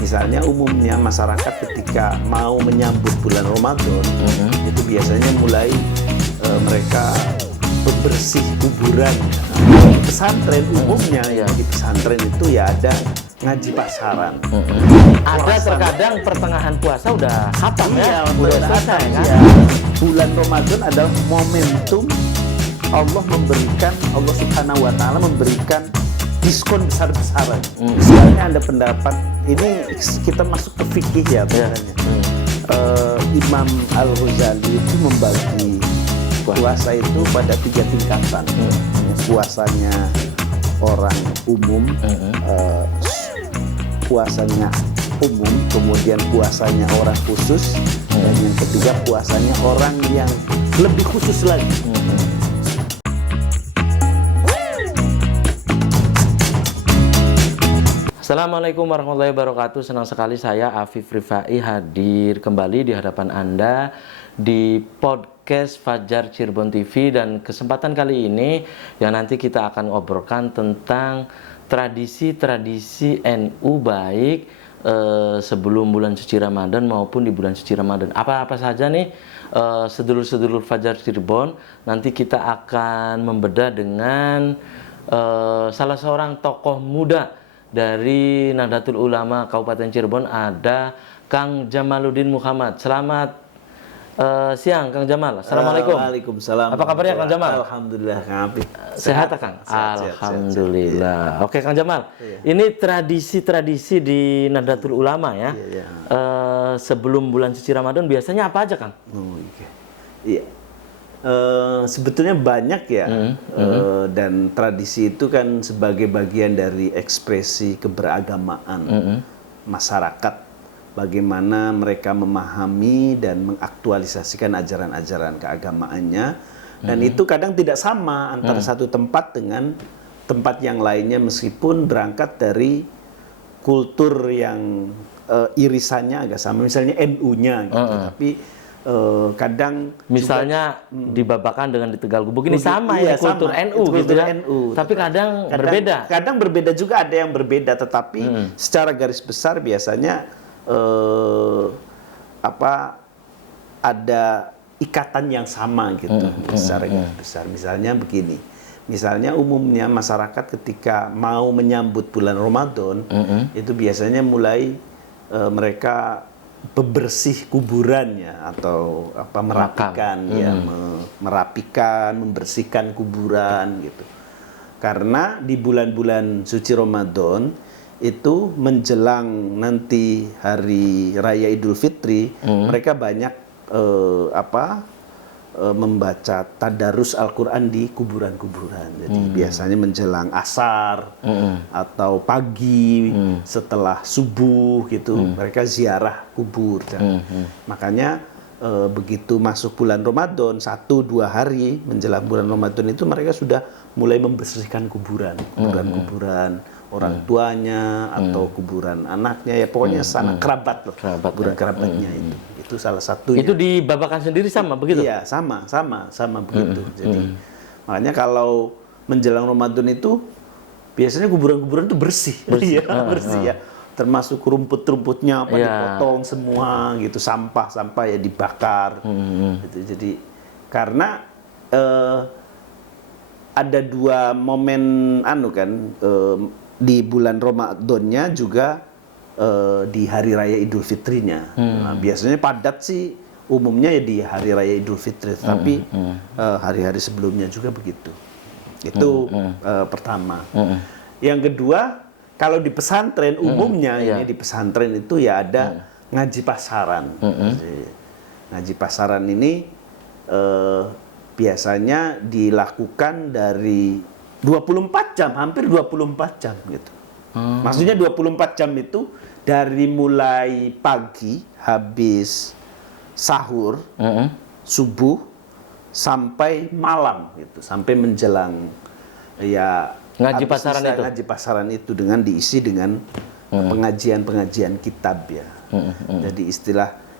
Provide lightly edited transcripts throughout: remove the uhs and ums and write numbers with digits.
Misalnya umumnya masyarakat ketika mau menyambut bulan Ramadan itu biasanya mulai mereka bebersih kuburan. Di pesantren umumnya di pesantren itu ya ada ngaji pasaran. Ada terkadang pertengahan puasa udah khatam ya, udah selesai kan? Ya. Bulan Ramadan adalah momentum Allah Subhanahu wa Ta'ala memberikan diskon besar-besaran. Misalnya ada pendapat ini kita masuk ke fikih ya biasanya. Imam Al-Ghazali itu membagi puasa itu pada 3 tingkatan. Puasanya orang umum, puasanya umum, kemudian puasanya orang khusus, dan yang ketiga puasanya orang yang lebih khusus lagi. Assalamualaikum warahmatullahi wabarakatuh. Senang sekali saya Afif Rifai hadir kembali di hadapan Anda di podcast Fajar Cirebon TV, dan kesempatan kali ini yang nanti kita akan ngobrolkan tentang tradisi-tradisi NU baik sebelum bulan suci Ramadan maupun di bulan suci Ramadan. Apa-apa saja nih sedulur-sedulur Fajar Cirebon. Nanti kita akan membedah dengan salah seorang tokoh muda dari Nahdlatul Ulama Kabupaten Cirebon, ada Kang Jamaluddin Muhammad. Selamat siang Kang Jamal. Assalamualaikum. Waalaikumsalam. Apa kabarnya Kang Jamal? Alhamdulillah Kang Apip. Sehat Kang? Alhamdulillah. Sehat. Oke Kang Jamal. Ini tradisi-tradisi di Nahdlatul Ulama ya. Sebelum bulan suci Ramadan biasanya apa aja Kang? Iya. Sebetulnya banyak ya, dan tradisi itu kan sebagai bagian dari ekspresi keberagamaan masyarakat, bagaimana mereka memahami dan mengaktualisasikan ajaran-ajaran keagamaannya, dan itu kadang tidak sama antara satu tempat dengan tempat yang lainnya, meskipun berangkat dari kultur yang irisannya agak sama, misalnya NU-nya gitu, tapi kadang misalnya di Babakan dengan di Tegalgubuk ini sama ya, kultur sama. NU gitu ya. NU. Tapi kadang berbeda. Kadang berbeda juga, ada yang berbeda, tetapi secara garis besar biasanya ada ikatan yang sama gitu secara garis besar. Misalnya begini. Misalnya umumnya masyarakat ketika mau menyambut bulan Ramadan itu biasanya mulai mereka bebersih kuburannya atau merapikan merapikan, membersihkan kuburan gitu. Karena di bulan-bulan suci Ramadan itu menjelang nanti hari raya Idul Fitri, mereka banyak membaca tadarus Al-Quran di kuburan-kuburan. Jadi biasanya menjelang asar atau pagi setelah subuh gitu, mereka ziarah kubur. Makanya begitu masuk bulan Ramadan, 1-2 hari menjelang bulan Ramadan itu mereka sudah mulai membersihkan kuburan orang tuanya atau kuburan anaknya, ya pokoknya sanak kerabat loh, kuburan kerabatnya itu salah satunya. Itu di Babakan sendiri sama begitu? Iya, sama begitu. Jadi makanya kalau menjelang Ramadan itu biasanya kuburan-kuburan itu bersih ya. Termasuk rumput-rumputnya dipotong semua gitu, sampah ya dibakar gitu. Jadi karena ada 2 momen di bulan Ramadannya juga di hari raya Idul Fitrinya. Nah, biasanya padat sih umumnya ya di hari raya Idul Fitri, tapi hari-hari sebelumnya juga begitu. Itu pertama. Yang kedua, kalau di pesantren umumnya ini di pesantren itu ya ada ngaji pasaran. Ngaji pasaran ini biasanya dilakukan dari 24 jam, hampir 24 jam gitu. Maksudnya 24 jam itu dari mulai pagi habis sahur, subuh sampai malam gitu, sampai menjelang ya ngaji pasaran itu dengan diisi dengan pengajian kitab ya. Jadi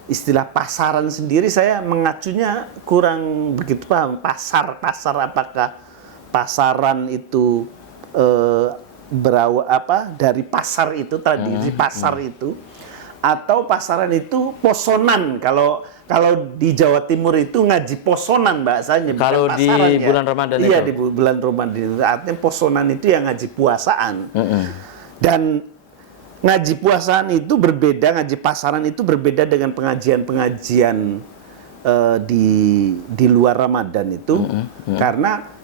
istilah pasaran sendiri saya mengacunya kurang begitu paham. Pasar apakah pasaran itu dari pasar itu, tradisi pasar itu, atau pasaran itu posonan. Kalau di Jawa Timur itu ngaji posonan bahasanya, bukan Kalau di pasaran ya. bulan Ramadan iya, itu? di bulan Ramadan itu. Artinya posonan itu yang ngaji puasaan. Dan ngaji puasaan itu berbeda, ngaji pasaran itu berbeda dengan pengajian-pengajian di luar Ramadan itu. Karena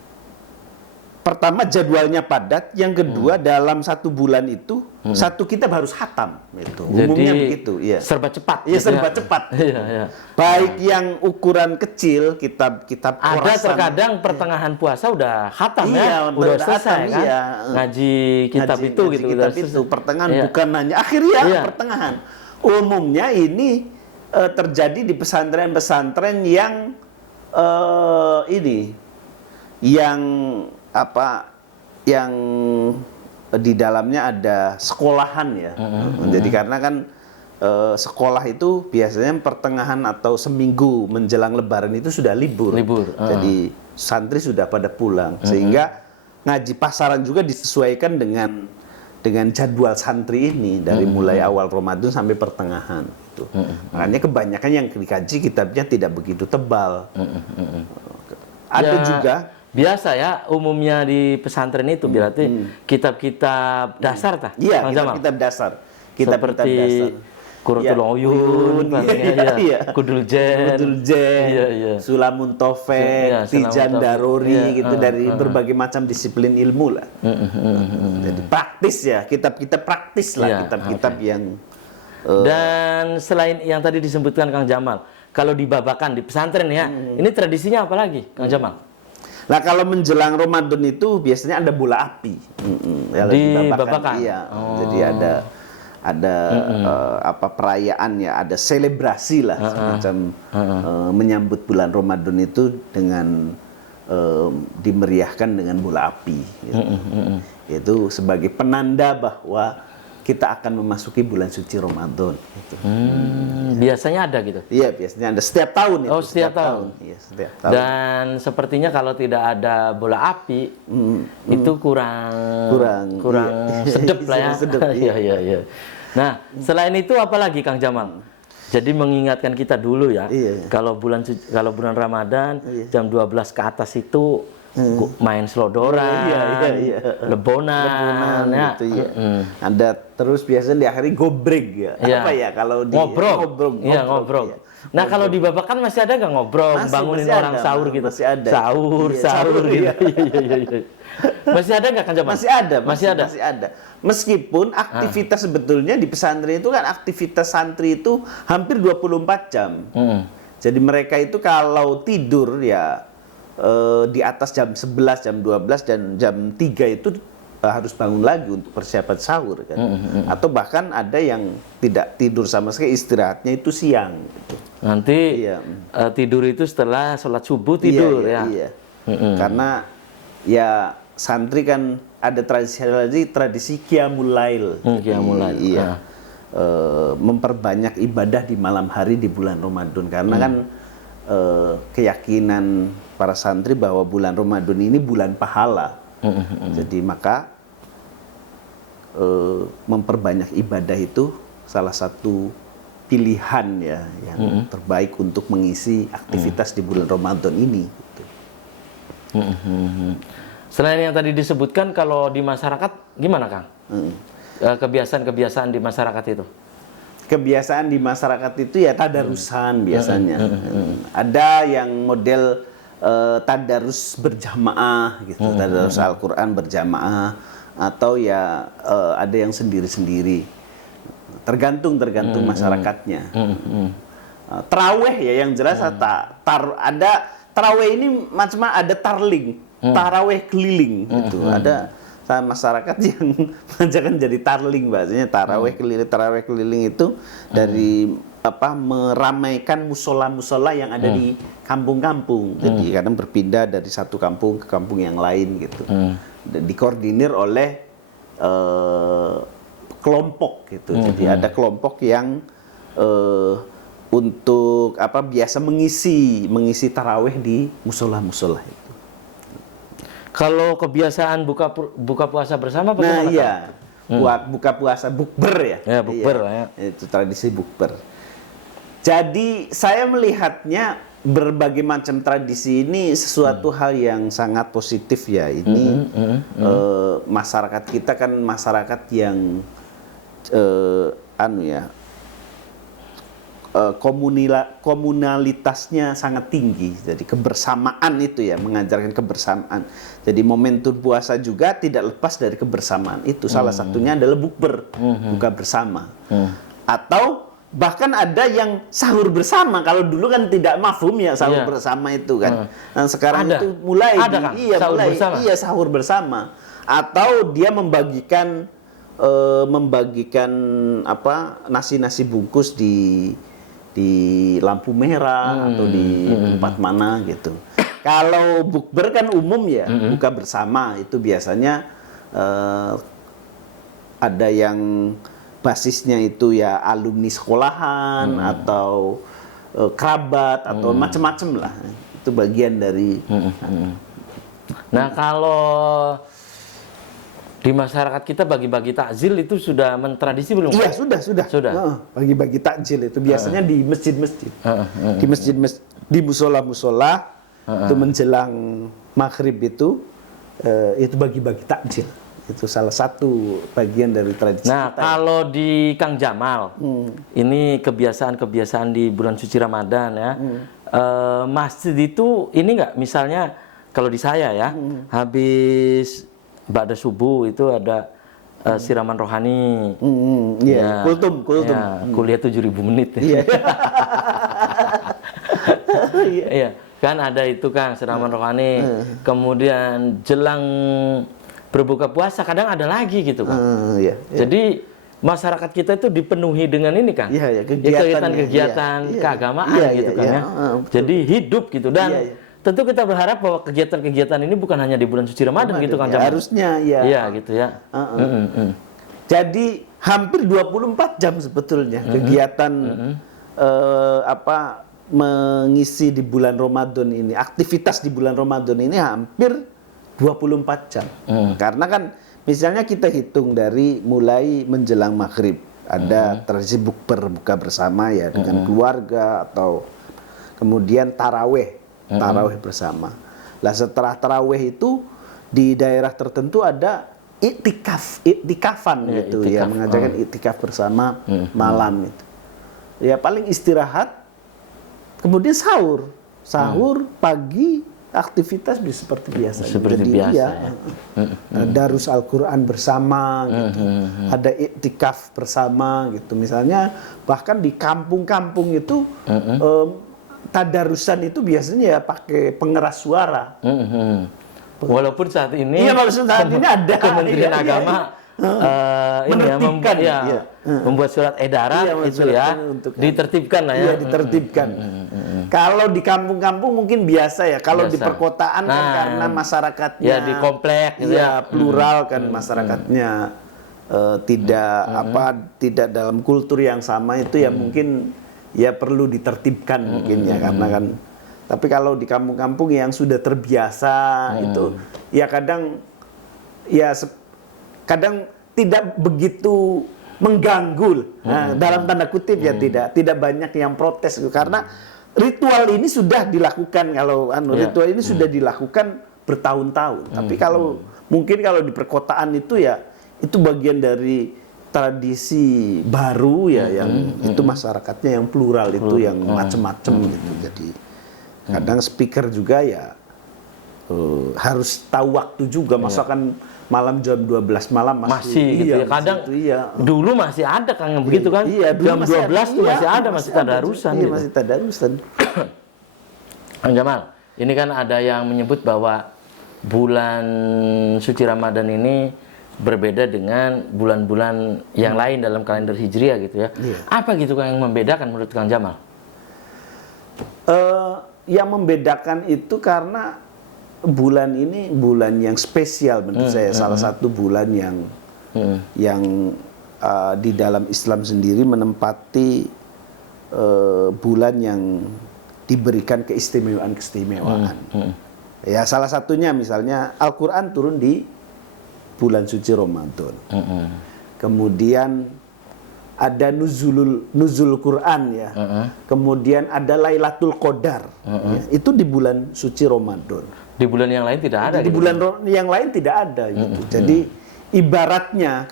pertama jadwalnya padat, yang kedua dalam satu bulan itu satu kitab harus khatam. Itu umumnya begitu. Iya. Serba cepat. Iya, gitu serba ya. cepat. Iya. Baik yang ukuran kecil, kitab-kitab Ada Khorasan. terkadang pertengahan puasa udah khatam Iya, ya, udah selesai khatam, kan? iya. Ngaji kitab Ngaji- itu ngaji gitu. kitab udah itu selesai. pertengahan, Iya. bukan hanya akhir ya, Iya. pertengahan. Umumnya ini terjadi di pesantren-pesantren yang yang di dalamnya ada sekolahan ya. Jadi karena kan sekolah itu biasanya pertengahan atau seminggu menjelang Lebaran itu sudah libur. Jadi santri sudah pada pulang, sehingga ngaji pasaran juga disesuaikan dengan jadwal santri ini dari mulai awal Ramadan sampai pertengahan. Gitu. Makanya kebanyakan yang dikaji kitabnya tidak begitu tebal. Ada Ya, juga biasa ya umumnya di pesantren itu berarti kitab-kitab dasar tah? iya, Kang Jamal? kitab dasar. Kitab-kitab Seperti dasar. Quratul Uyun, Kudul Jen, iya. Sulamun Tofek, Iya, Sulamun Tijan Tofek. Daruri, Iya, gitu dari berbagai macam disiplin ilmu lah. Jadi praktis ya, kitab-kitab praktis lah, Iya, kitab-kitab yang Dan selain yang tadi disebutkan Kang Jamal, kalau di Babakan di pesantren ya, ini tradisinya apa lagi, Kang Jamal? Nah, kalau menjelang Ramadan itu biasanya ada bola api. Kalau Di Babakan? Iya. Jadi ada perayaan ya, ada selebrasi lah semacam menyambut bulan Ramadan itu dengan dimeriahkan dengan bola api. Gitu. Itu sebagai penanda bahwa kita akan memasuki bulan suci Ramadan. Gitu. Biasanya ada gitu. Iya, biasanya ada setiap tahun itu. Oh, setiap tahun. Iya, setiap tahun. Dan sepertinya kalau tidak ada bola api itu kurang iya. sedep lah ya. Sedep, Iya. Nah, selain itu apa lagi Kang Jamal? Jadi mengingatkan kita dulu ya, Iya. kalau bulan Ramadan jam 12 ke atas itu main selodoran, Iya. lebonan ya. gitu ya. Ada terus biasanya diakhiri gobrek ya. Iya. Apa ya kalau di ngobrol. Iya, ngobrol. Iya. Nah, kalau di Babakan masih ada nggak ngobrol, bangunin masih orang ada, sahur gitu. masih ada. Sahur Iya, sahur, gitu. iya. Iya. Masih ada nggak Kang Jamal? Masih ada. Meskipun aktivitas sebetulnya di pesantren itu kan aktivitas santri itu hampir 24 jam. Jadi mereka itu kalau tidur ya di atas jam 11, jam 12 dan jam 3 itu harus bangun lagi untuk persiapan sahur kan. Atau bahkan ada yang tidak tidur sama sekali, istirahatnya itu siang gitu. Nanti tidur itu setelah sholat subuh tidur ya. Iya. Karena ya santri kan ada tradisi Qiyamul Lail. Qiyamul Lail. Iya. Memperbanyak ibadah di malam hari di bulan Ramadan karena kan keyakinan para santri bahwa bulan Ramadan ini bulan pahala. Jadi maka memperbanyak ibadah itu salah satu pilihan ya yang terbaik untuk mengisi aktivitas di bulan Ramadan ini. Gitu. Selain yang tadi disebutkan, kalau di masyarakat gimana Kang? Kebiasaan-kebiasaan di masyarakat itu? Kebiasaan di masyarakat itu ya tadarusan biasanya. Ada yang model tadarus berjamaah gitu, tadarus Al-Quran berjamaah, atau ya ada yang sendiri-sendiri. Tergantung masyarakatnya. Taraweh ya yang jelas ada taraweh ini macam ada tarling, taraweh keliling gitu. Ada masyarakat yang mengajarkan jadi tarling bahasanya taraweh keliling itu dari meramaikan musola-musola yang ada di kampung-kampung. Jadi kadang berpindah dari satu kampung ke kampung yang lain gitu. Dikoordinir oleh kelompok gitu. Jadi ada kelompok yang untuk biasa mengisi taraweh di musola-musola itu. Kalau kebiasaan buka puasa bersama Nah bagaimana? iya, buka puasa bukber ya. Ya, bukber Iya, lah ya. itu tradisi bukber. Jadi saya melihatnya berbagai macam tradisi ini sesuatu hal yang sangat positif ya. Ini masyarakat kita kan masyarakat yang komunalitasnya sangat tinggi. Jadi kebersamaan itu ya, mengajarkan kebersamaan. Jadi momentum puasa juga tidak lepas dari kebersamaan itu. Salah satunya adalah bukber, buka bersama. Atau bahkan ada yang sahur bersama. Kalau dulu kan tidak mafhum ya sahur bersama itu kan. Nah sekarang Ada. itu mulai Ada, Kang, sahur bersama? Iya sahur bersama. Atau dia membagikan nasi-nasi bungkus di lampu merah atau di tempat mana gitu. Kalau bukber kan umum ya, buka bersama itu biasanya ada yang basisnya itu ya alumni sekolahan atau kerabat atau macam-macam lah. Itu bagian dari. Nah, kalau di masyarakat kita bagi-bagi takjil itu sudah mentradisi belum? Iya, sudah. Bagi-bagi takjil itu biasanya di masjid-masjid. Di musola-musola itu menjelang maghrib itu bagi-bagi takjil. Itu salah satu bagian dari tradisi Nah, kita. kalau di Kang Jamal, ini kebiasaan-kebiasaan di bulan suci Ramadan ya. Masjid itu ini nggak, misalnya kalau di saya ya, habis ba'da subuh itu ada siraman rohani. Iya, kultum. Ya, kuliah 7.000 menit. Iya, kan ada itu Kang, siraman rohani. Kemudian jelang berbuka puasa kadang ada lagi gitu kan. Jadi masyarakat kita itu dipenuhi dengan ini kan. Kegiatan-kegiatan keagamaan gitu kan ya. Jadi hidup gitu dan tentu kita berharap bahwa kegiatan-kegiatan ini bukan hanya di bulan suci Ramadan gitu kan. Harusnya ya. Iya gitu ya. Jadi hampir 24 jam sebetulnya kegiatan mengisi di bulan Ramadan ini, aktivitas di bulan Ramadan ini hampir 24 jam. Karena kan misalnya kita hitung dari mulai menjelang maghrib ada tradisi buka bersama ya dengan keluarga atau kemudian taraweh bersama. Lah setelah taraweh itu di daerah tertentu ada iktikafan gitu ya, mengajarkan iktikaf bersama malam itu. Ya paling istirahat kemudian sahur pagi aktivitas seperti biasa. Seperti biasa. Ya. Darus Al-Quran bersama, gitu. Ada iktikaf bersama, gitu. Misalnya bahkan di kampung-kampung itu tadarusan itu biasanya ya pakai pengeras suara. Walaupun saat ini, ada Kementerian Agama membuat surat edaran itu ya, ditertibkan lah ya. Ditertibkan. Kalau di kampung-kampung mungkin biasa ya. Kalau di perkotaan kan karena masyarakatnya ya di komplek gitu ya, plural kan masyarakatnya tidak dalam kultur yang sama itu ya mungkin ya perlu ditertibkan mungkin ya karena kan. Tapi kalau di kampung-kampung yang sudah terbiasa itu ya kadang tidak begitu mengganggu. Nah, dalam tanda kutip ya tidak banyak yang protes karena ritual ini sudah dilakukan ritual ini sudah dilakukan bertahun-tahun. Tapi kalau di perkotaan itu ya itu bagian dari tradisi baru ya yang itu masyarakatnya yang plural itu yang macam-macam gitu. Jadi kadang speaker juga ya harus tahu waktu juga, masakan malam jam 12 malam masih gitu ya. Kadang dulu masih ada kan yang begitu kan. Jam 12 tuh masih ada, masih tadarusan gitu. Masih tadarusan. Kang Jamal, ini kan ada yang menyebut bahwa bulan suci Ramadan ini berbeda dengan bulan-bulan yang lain dalam kalender Hijriah gitu ya. Apa gitu kan yang membedakan menurut Kang Jamal? Yang membedakan itu karena bulan ini bulan yang spesial menurut saya, salah satu bulan yang di dalam Islam sendiri menempati bulan yang diberikan keistimewaan-keistimewaan. Ya salah satunya misalnya Al-Quran turun di bulan suci Ramadan. Kemudian ada nuzul Quran ya. Kemudian ada Lailatul Qadar. Ya, itu di bulan suci Ramadan. Di bulan yang lain tidak ada. Di gitu. bulan yang lain tidak ada gitu. Jadi ibaratnya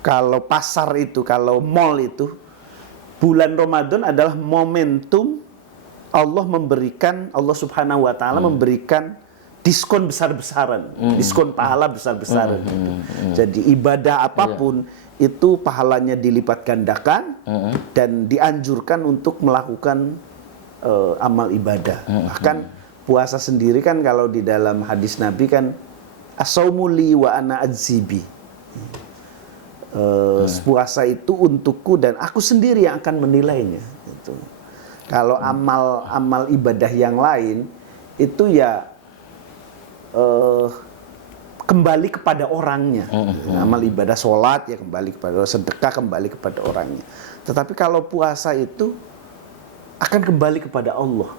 kalau pasar itu, kalau mall itu, bulan Ramadan adalah momentum Allah Subhanahu wa taala memberikan diskon besar-besaran, diskon pahala besar-besaran gitu. Jadi ibadah apapun itu pahalanya dilipat gandakan dan dianjurkan untuk melakukan amal ibadah. Bahkan puasa sendiri kan kalau di dalam hadis Nabi kan as-saumu li wa ana adzibi. Puasa itu untukku dan aku sendiri yang akan menilainya gitu. Kalau amal ibadah yang lain itu ya kembali kepada orangnya. Amal ibadah sholat ya kembali kepada sedekah kembali kepada orangnya. Tetapi kalau puasa itu akan kembali kepada Allah.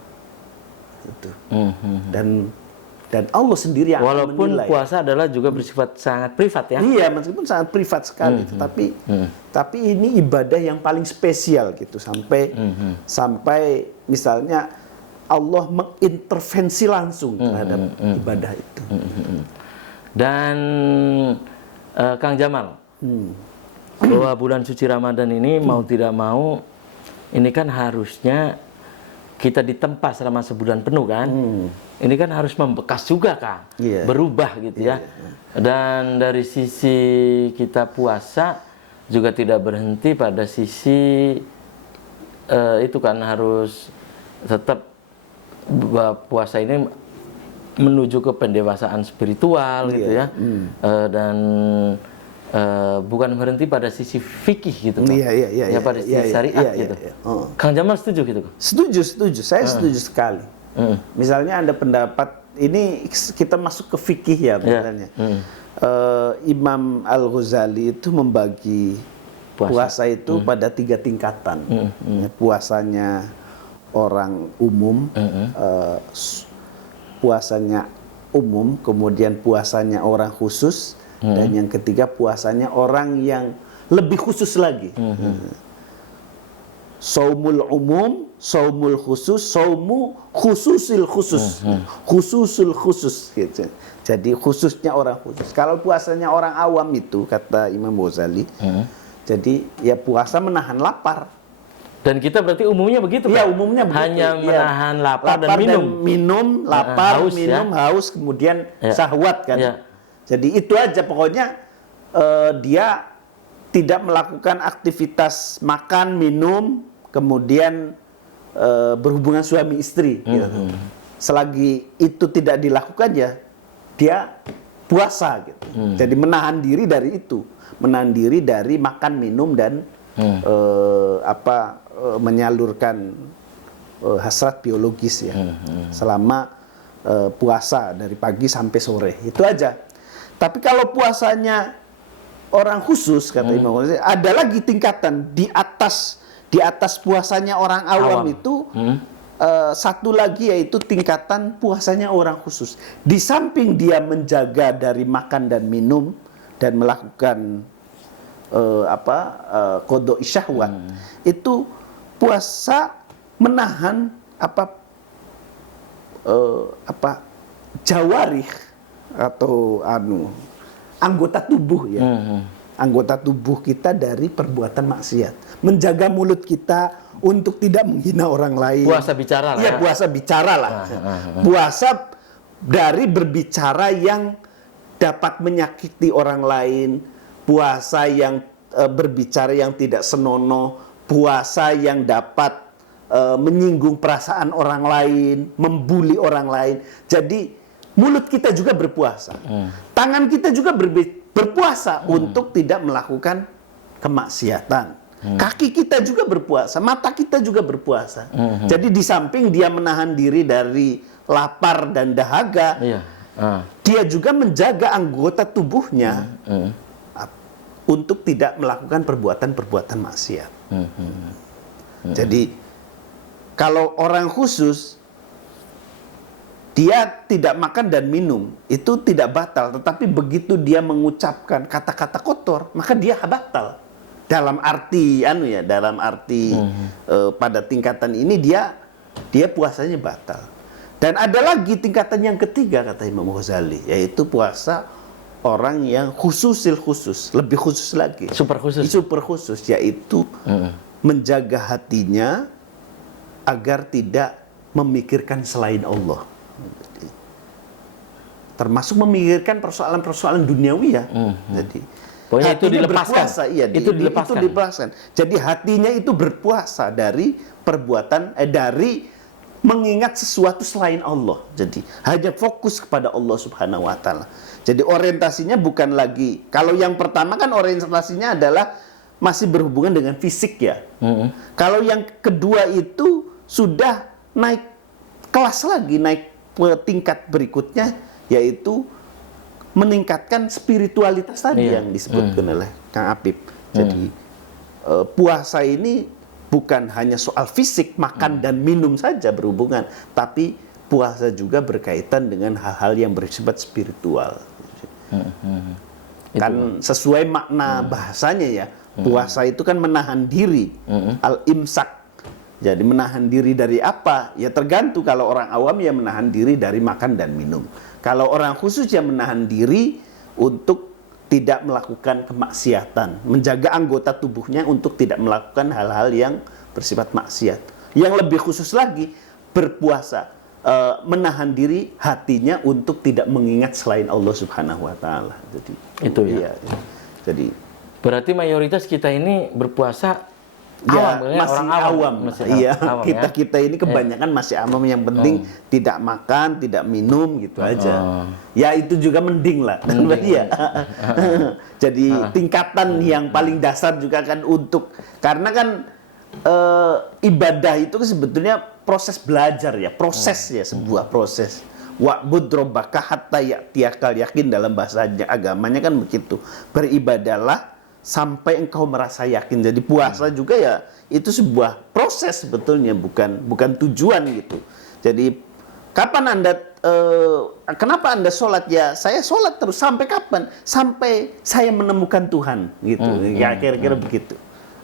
Gitu. Dan Allah sendiri yang akan menilai. Walaupun puasa adalah juga bersifat sangat privat ya. Iya, meskipun sangat privat sekali, tapi ini ibadah yang paling spesial gitu sampai misalnya Allah mengintervensi langsung terhadap ibadah itu. Dan Kang Jamal, bahwa bulan suci Ramadan ini mau tidak mau ini kan harusnya kita ditempa selama sebulan penuh kan. Ini kan harus membekas juga Kang, berubah gitu ya. Dan dari sisi kita puasa juga tidak berhenti pada sisi itu kan harus tetap puasa ini menuju ke pendewasaan spiritual gitu ya. Dan bukan berhenti pada sisi fikih gitu Kang. Ya pada sisi syariat gitu. Kang Jamal setuju gitu Kang? Setuju. Saya setuju sekali. Misalnya ada pendapat ini kita masuk ke fikih ya misalnya. Imam Al-Ghazali itu membagi puasa itu pada 3 tingkatan. Puasanya orang umum, puasanya umum, kemudian puasanya orang khusus, dan yang ketiga puasanya orang yang lebih khusus lagi. Saumul umum, saumul khusus, saumu khususil khusus, khususul khusus gitu. Jadi khususnya orang khusus. Kalau puasanya orang awam itu kata Imam Ghazali, jadi ya puasa menahan lapar. Dan kita berarti umumnya begitu ya, Pak? umumnya begitu. Hanya menahan lapar dan minum. Lapar, haus, minum, haus, kemudian syahwat kan. Jadi itu aja pokoknya dia tidak melakukan aktivitas makan, minum, kemudian berhubungan suami istri. Gitu. Selagi itu tidak dilakukan ya dia puasa gitu. Jadi menahan diri dari itu, menahan diri dari makan, minum dan menyalurkan hasrat biologis ya. Selama puasa dari pagi sampai sore itu aja. Tapi kalau puasanya orang khusus kata Imam Ghazali, ada lagi tingkatan di atas puasanya orang awam. Itu satu lagi yaitu tingkatan puasanya orang khusus. Di samping dia menjaga dari makan dan minum dan melakukan qadha syahwat, itu puasa menahan jawarih atau anggota tubuh ya. Anggota tubuh kita dari perbuatan maksiat. Menjaga mulut kita untuk tidak menghina orang lain. Puasa bicara lah. Iya, puasa bicara lah. Puasa dari berbicara yang dapat menyakiti orang lain. Puasa yang berbicara yang tidak senonoh. Puasa yang dapat menyinggung perasaan orang lain, membuli orang lain. Jadi mulut kita juga berpuasa. Tangan kita juga berpuasa untuk tidak melakukan kemaksiatan. Kaki kita juga berpuasa, mata kita juga berpuasa. Jadi di samping dia menahan diri dari lapar dan dahaga, dia juga menjaga anggota tubuhnya untuk tidak melakukan perbuatan-perbuatan maksiat. Jadi kalau orang khusus dia tidak makan dan minum itu tidak batal, tetapi begitu dia mengucapkan kata-kata kotor maka dia batal. Dalam arti pada tingkatan ini dia puasanya batal. Dan ada lagi tingkatan yang ketiga kata Imam Ghazali, yaitu puasa orang yang khusus, lebih khusus lagi. Super khusus, yaitu menjaga hatinya agar tidak memikirkan selain Allah. Termasuk memikirkan persoalan-persoalan duniawi ya. Jadi pokoknya itu dilepaskan. Berpuasa, iya, itu dilepaskan. Jadi hatinya itu berpuasa dari perbuatan dari mengingat sesuatu selain Allah. Jadi hanya fokus kepada Allah Subhanahu wa taala. Jadi orientasinya bukan lagi, kalau yang pertama kan orientasinya adalah masih berhubungan dengan fisik ya. Kalau yang kedua itu sudah naik kelas lagi, naik ke tingkat berikutnya, yaitu meningkatkan spiritualitas tadi yang disebutkan oleh Kang Apip. Jadi puasa ini bukan hanya soal fisik, makan dan minum saja berhubungan, tapi puasa juga berkaitan dengan hal-hal yang bersifat spiritual. Kan sesuai makna bahasanya ya, puasa itu kan menahan diri, al-imsak. Jadi menahan diri dari apa? Ya tergantung, kalau orang awam ya menahan diri dari makan dan minum. Kalau orang khusus ya menahan diri untuk tidak melakukan kemaksiatan, menjaga anggota tubuhnya untuk tidak melakukan hal-hal yang bersifat maksiat. Yang lebih khusus lagi, berpuasa, menahan diri hatinya untuk tidak mengingat selain Allah Subhanahu wa taala. Jadi itu ya. Iya. Jadi berarti mayoritas kita ini berpuasa ya, awam, masih orang awam. Iya, awam, kita ini kebanyakan masih awam, yang penting tidak makan, tidak minum gitu aja. Ya itu juga mending lah. Iya. Jadi tingkatan yang paling dasar juga kan karena kan ibadah itu kan sebetulnya proses belajar ya, sebuah proses. Wa'bud rabbaka hatta ya'tiyakal yakin, dalam bahasa agamanya kan begitu. Beribadahlah sampai engkau merasa yakin. Jadi puasa juga ya itu sebuah proses sebetulnya, bukan tujuan gitu. Jadi kapan Anda kenapa Anda sholat? Ya saya sholat terus sampai kapan? Sampai saya menemukan Tuhan gitu. Ya kira-kira begitu.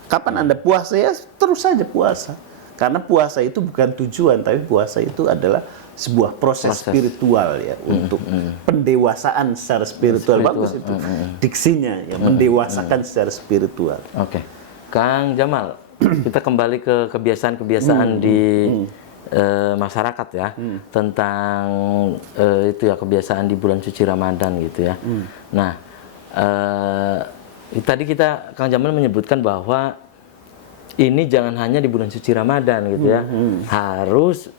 Kapan Anda puasa? Ya terus saja puasa. Karena puasa itu bukan tujuan, tapi puasa itu adalah sebuah proses spiritual ya, untuk pendewasaan secara spiritual. Bagus itu diksinya ya, mendewasakan secara spiritual. Oke. Kang Jamal, kita kembali ke kebiasaan-kebiasaan di masyarakat ya, tentang itu ya, kebiasaan di bulan suci Ramadan gitu ya. Nah, tadi Kang Jamal menyebutkan bahwa ini jangan hanya di bulan suci Ramadan gitu ya, harus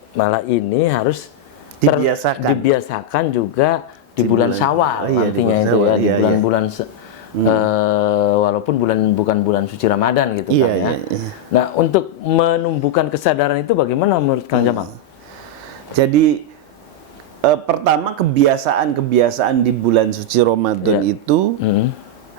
dibiasakan juga di bulan Syawal nantinya itu ya, di bulan-bulan walaupun bukan bulan suci Ramadan gitu kan ya. Nah, untuk menumbuhkan kesadaran itu bagaimana menurut Kang Jamal? Jadi pertama, kebiasaan di bulan suci Ramadan itu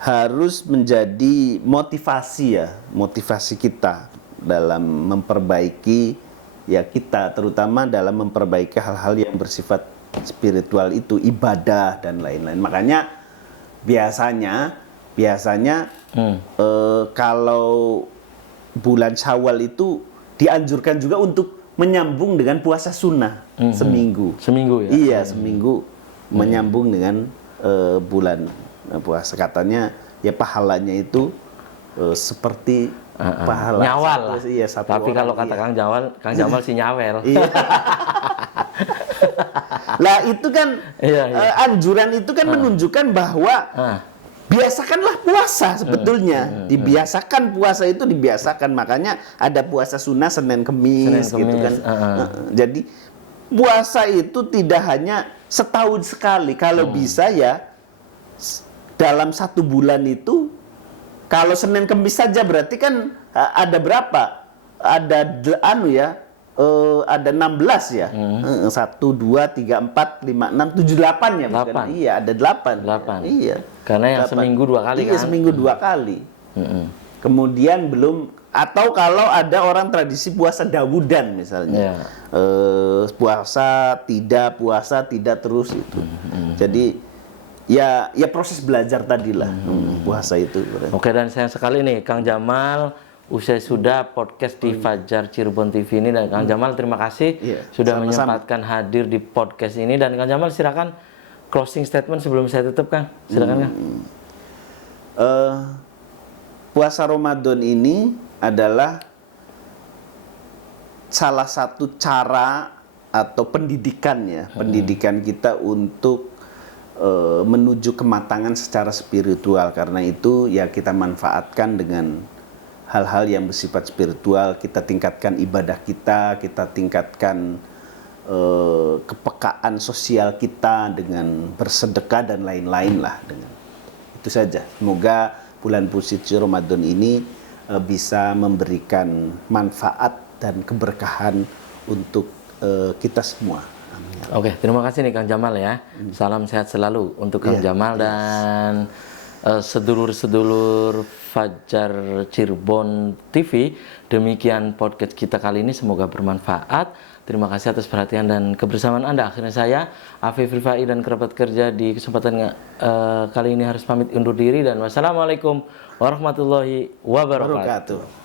harus menjadi motivasi kita dalam memperbaiki ya, kita terutama dalam memperbaiki hal-hal yang bersifat spiritual itu, ibadah dan lain-lain. Makanya biasanya kalau bulan Syawal itu dianjurkan juga untuk menyambung dengan puasa sunnah seminggu ya. Iya, seminggu menyambung dengan bulan puasa. Katanya ya pahalanya itu seperti pahala nyawal lah. Iya, tapi orang, kalau kata Kang Jamal si nyawel. Iya. Lah itu kan anjuran itu kan menunjukkan bahwa biasakanlah puasa sebetulnya. Dibiasakan puasa itu dibiasakan. Makanya ada puasa sunnah Senin Kemis gitu kan. Jadi puasa itu tidak hanya setahun sekali. Kalau bisa ya dalam satu bulan itu, kalau Senin Kemis saja berarti kan ada berapa? Ada ada 16 ya. 1, 2, 3, 4, 5, 6, 7, 8 ya. Bukan? Iya, ada 8. Iya. Karena yang 8. Seminggu 2 kali iya, kan? Seminggu 2 kali. Kemudian belum Atau kalau ada orang tradisi puasa Dawudan misalnya, puasa tidak terus itu. Jadi ya proses belajar tadilah puasa itu. Oke, dan sayang sekali nih Kang Jamal usai sudah podcast di Fajar Cirebon TV ini, dan Kang Jamal terima kasih sudah menyempatkan hadir di podcast ini. Dan Kang Jamal silakan closing statement sebelum saya tutup, Kang. Silakan, Kang. Puasa Ramadan ini adalah salah satu cara atau pendidikan kita untuk menuju kematangan secara spiritual. Karena itu ya kita manfaatkan dengan hal-hal yang bersifat spiritual. Kita tingkatkan ibadah kita tingkatkan kepekaan sosial kita dengan bersedekah dan lain-lain lah. Dengan itu saja. Semoga bulan suci Ramadan ini bisa memberikan manfaat dan keberkahan untuk kita semua. Amin. Oke, terima kasih nih Kang Jamal ya. Salam sehat selalu untuk Kang Jamal dan sedulur-sedulur Fajar Cirebon TV. Demikian podcast kita kali ini, semoga bermanfaat. Terima kasih atas perhatian dan kebersamaan Anda. Akhirnya saya, Afif Rifai dan kerabat kerja di kesempatan kali ini harus pamit undur diri, dan wassalamualaikum warahmatullahi wabarakatuh.